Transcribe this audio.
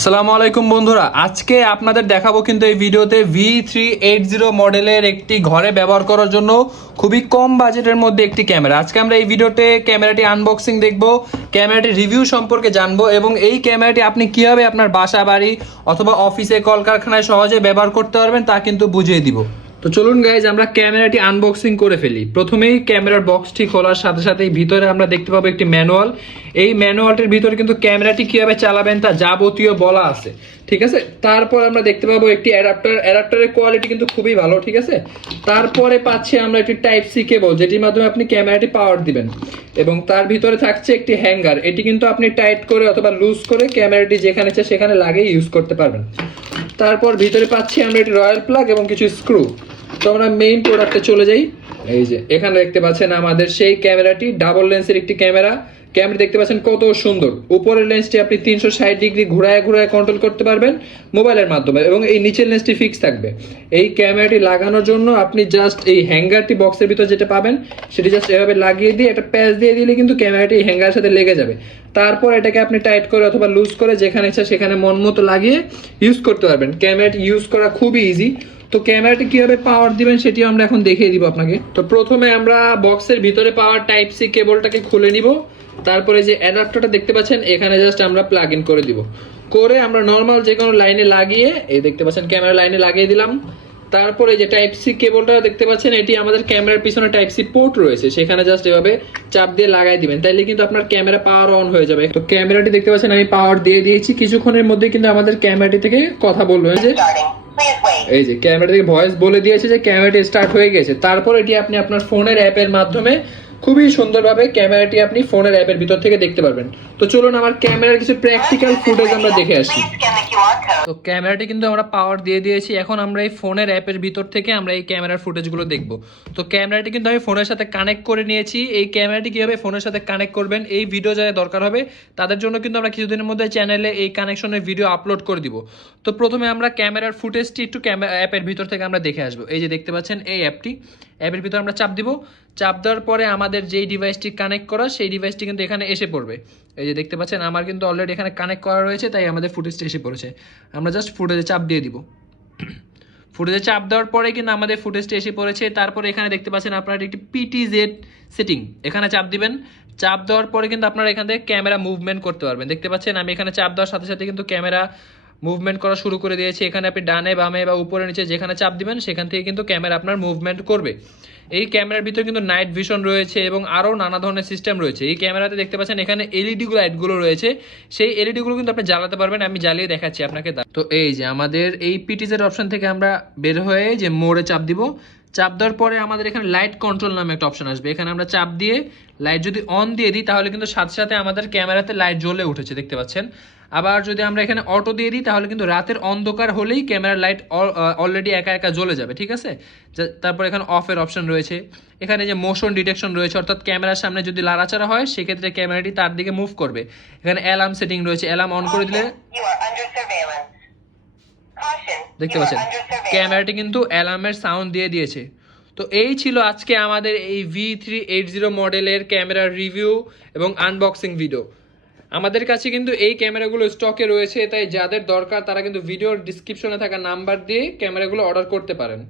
আসসালামু আলাইকুম বন্ধুরা, আজকে আপনাদের দেখাবো কিন্তু এই ভিডিওতে V380 মডেলের একটি ঘরে ব্যবহার করার জন্য খুবই কম বাজেটের মধ্যে একটি ক্যামেরা। আজকে আমরা এই ভিডিওতে ক্যামেরাটি আনবক্সিং দেখব, ক্যামেরাটির রিভিউ সম্পর্কে জানবো এবং এই ক্যামেরাটি আপনি কিভাবে আপনার বাসা বাড়ি অথবা অফিসে কলকারখানায় সহজে ব্যবহার করতে পারবেন তা কিন্তু বুঝিয়ে দিব। তো চলুন গাইজ আমরা ক্যামেরাটি আনবক্সিং করে ফেলি। প্রথমেই ক্যামেরার বক্সটি খোলার সাথে সাথেই ভিতরে আমরা দেখতে পাবো একটি ম্যানুয়াল। এই ম্যানুয়ালটির ভিতরে কিন্তু ক্যামেরাটি কিভাবে চালাবেন তা যাবতীয় বলা আছে, ঠিক আছে। তারপর আমরা দেখতে পাবো একটি অ্যাডাপ্টারের কোয়ালিটি কিন্তু খুবই ভালো, ঠিক আছে। তারপরে পাচ্ছি আমরা একটি টাইপ সি কেবল, যেটির মাধ্যমে আপনি ক্যামেরাটি পাওয়ার দিবেন এবং তার ভিতরে থাকছে একটি হ্যাঙ্গার। এটি কিন্তু আপনি টাইট করে অথবা লুজ করে ক্যামেরাটি যেখানে ইচ্ছা সেখানে লাগিয়ে ইউজ করতে পারবেন। তারপর ভিতরে পাচ্ছি আমরা একটি রয়্যাল প্লাগ এবং কিছু স্ক্রু। তো আমরা মেইন প্রোডাক্টে চলে যাই। এই যে এখানে দেখতে পাচ্ছেন আমাদের সেই ক্যামেরাটি, ডাবল লেন্সের একটি ক্যামেরা দেখতে পাচ্ছেন কত সুন্দর। উপরের লেন্সটি আপনি 360 ডিগ্রি ঘুরায় কন্ট্রোল করতে পারবেন মোবাইলের মাধ্যমে এবং এই নিচের লেন্সটি ফিক্স থাকবে। এই ক্যামেরাটি লাগানোর জন্য আপনি জাস্ট এই হ্যাঙ্গারটি বক্সের ভিতর যেটা পাবেন সেটি জাস্ট এভাবে লাগিয়ে দিয়ে একটা প্যাচ দিয়ে দিলে কিন্তু ক্যামেরাটি হ্যাঙ্গারের সাথে লেগে যাবে। তারপর এটাকে আপনি টাইট করে অথবা লুজ করে যেখানে ইচ্ছা সেখানে মন মতো লাগিয়ে ইউজ করতে পারবেন। ক্যামেরাটি ইউজ করা খুবই ইজি। তো ক্যামেরাটি কিভাবে পাওয়ার দিবেন সেটিও আমরা এখন দেখিয়ে দিব আপনাকে। তো প্রথমে আমরা বক্সের ভিতরে পাওয়ার টাইপ সি কেবলটাকে খুলে নিব। তারপরে যে অ্যাডাপ্টারটা দেখতে পাচ্ছেন এখানে জাস্ট আমরা প্লাগ ইন করে দিব। করে আমরা নর্মাল যে কোনো লাইনে লাগিয়ে, এই দেখতে পাচ্ছেন ক্যামেরা লাইনে লাগিয়ে দিলাম। তারপরে যে টাইপ সি কেবলটা দেখতে পাচ্ছেন এটি আমাদের ক্যামেরার পিছনে টাইপ সি পোর্ট রয়েছে, সেখানে জাস্ট এভাবে চাপ দিয়ে লাগাই দিবেন, তাইলে কিন্তু আপনার ক্যামেরা পাওয়ার অন হয়ে যাবে। তো ক্যামেরাটি দেখতে পাচ্ছেন আমি পাওয়ার দিয়ে দিয়েছি। কিছুক্ষণের মধ্যে কিন্তু আমাদের ক্যামেরাটি থেকে কথা বলবে, এই যে ক্যামেরা থেকে ভয়েস বলে দিয়েছে যে ক্যামেরাটি স্টার্ট হয়ে গেছে। তারপর এটি আপনি আপনার ফোনের অ্যাপের মাধ্যমে খুবই সুন্দরভাবে ক্যামেরাটি আপনি ফোনের অ্যাপের ভিতর থেকে দেখতে পারবেন। তো চলুন আমার ক্যামেরার কিছু প্র্যাকটিক্যাল ফুটেজ আমরা দেখে আসি। তো ক্যামেরাটি কিন্তু আমরা পাওয়ার দিয়ে দিয়েছি। এখন আমরা এই ফোনের অ্যাপের ভিতর থেকে আমরা এই ক্যামেরার ফুটেজগুলো দেখব। তো ক্যামেরাটি কিন্তু আমি ফোনের সাথে কানেক্ট করে নিয়েছি। এই ক্যামেরাটি কীভাবে ফোনের সাথে কানেক্ট করবেন এই ভিডিও যারা দরকার হবে তাদের জন্য কিন্তু আমরা কিছুদিনের মধ্যে চ্যানেলে এই কানেকশনের ভিডিও আপলোড করে দিব। তো প্রথমে আমরা ক্যামেরার ফুটেজটি একটু ক্যামেরা অ্যাপের ভিতর থেকে আমরা দেখে আসবো। এই যে দেখতে পাচ্ছেন এই অ্যাপের ভিতর আমরা চাপ দিব। চাপ দেওয়ার পরে আমাদের যেই ডিভাইসটি কানেক্ট করা সেই ডিভাইসটি কিন্তু এখানে এসে পড়বে। এই যে দেখতে পাচ্ছেন আমার কিন্তু অলরেডি এখানে কানেক্ট করা রয়েছে, তাই আমাদের ফুটেজটি এসে পড়েছে। আমরা জাস্ট ফুটেজে চাপ দিয়ে দিব। ফুটেজে চাপ দেওয়ার পরে কিন্তু আমাদের ফুটেজটি এসে পড়েছে। তারপরে এখানে দেখতে পাচ্ছেন আপনারা একটি পিটিজেড সেটিং, এখানে চাপ দিবেন। চাপ দেওয়ার পরে কিন্তু আপনারা এখান থেকে ক্যামেরা মুভমেন্ট করতে পারবেন। দেখতে পাচ্ছেন আমি এখানে চাপ দেওয়ার সাথে সাথে কিন্তু ক্যামেরা মুভমেন্ট করা শুরু করে দিয়েছি। এখানে আপনি ডানে বামে বা উপরে নিচে যেখানে চাপ দিবেন সেখান থেকে কিন্তু ক্যামেরা আপনার মুভমেন্ট করবে। এই ক্যামেরার ভিতরে কিন্তু নাইট ভিশন রয়েছে এবং আরও নানা ধরনের সিস্টেম রয়েছে। এই ক্যামেরাতে দেখতে পাচ্ছেন এখানে এলইডি লাইটগুলো রয়েছে, সেই এলইডিগুলো কিন্তু আপনি জ্বালাতে পারবেন। আমি জ্বালিয়ে দেখাচ্ছি আপনাকে। তো এই যে আমাদের এই পিটিজের অপশন থেকে আমরা বের হয়ে যে মোড়ে চাপ দিব। চাপ দেওয়ার পরে আমাদের এখানে লাইট কন্ট্রোল নামে একটা অপশন আসবে। এখানে আমরা চাপ দিয়ে লাইট যদি অন দিয়ে দিই তাহলে কিন্তু সাথে সাথে আমাদের ক্যামেরাতে লাইট জ্বলে উঠেছে, দেখতে পাচ্ছেন। আবার যদি আমরা এখানে অটো দিয়ে দিই তাহলে কিন্তু রাতের অন্ধকার হলেই ক্যামেরার লাইট অলরেডি একা একা জ্বলে যাবে, ঠিক আছে। তারপর এখানে অফের অপশন রয়েছে। এখানে যে মোশন ডিটেকশন রয়েছে, অর্থাৎ ক্যামেরার সামনে যদি লাড়াচাড়া হয় সেক্ষেত্রে ক্যামেরাটি তার দিকে মুভ করবে। এখানে অ্যালার্ম সেটিং রয়েছে, অ্যালার্ম অন করে দিলে দেখতে পাচ্ছেন ক্যামেরাটি কিন্তু অ্যালার্মের সাউন্ড দিয়ে দিয়েছে। তো এই ছিল আজকে আমাদের এই V380 মডেলের ক্যামেরার রিভিউ এবং আনবক্সিং ভিডিও। আমাদের কাছে কিন্তু এই ক্যামেরাগুলো স্টকে রয়েছে, তাই যাদের দরকার তারা কিন্তু ভিডিওর ডিসক্রিপশনে থাকা নাম্বার দিয়ে ক্যামেরাগুলো অর্ডার করতে পারেন।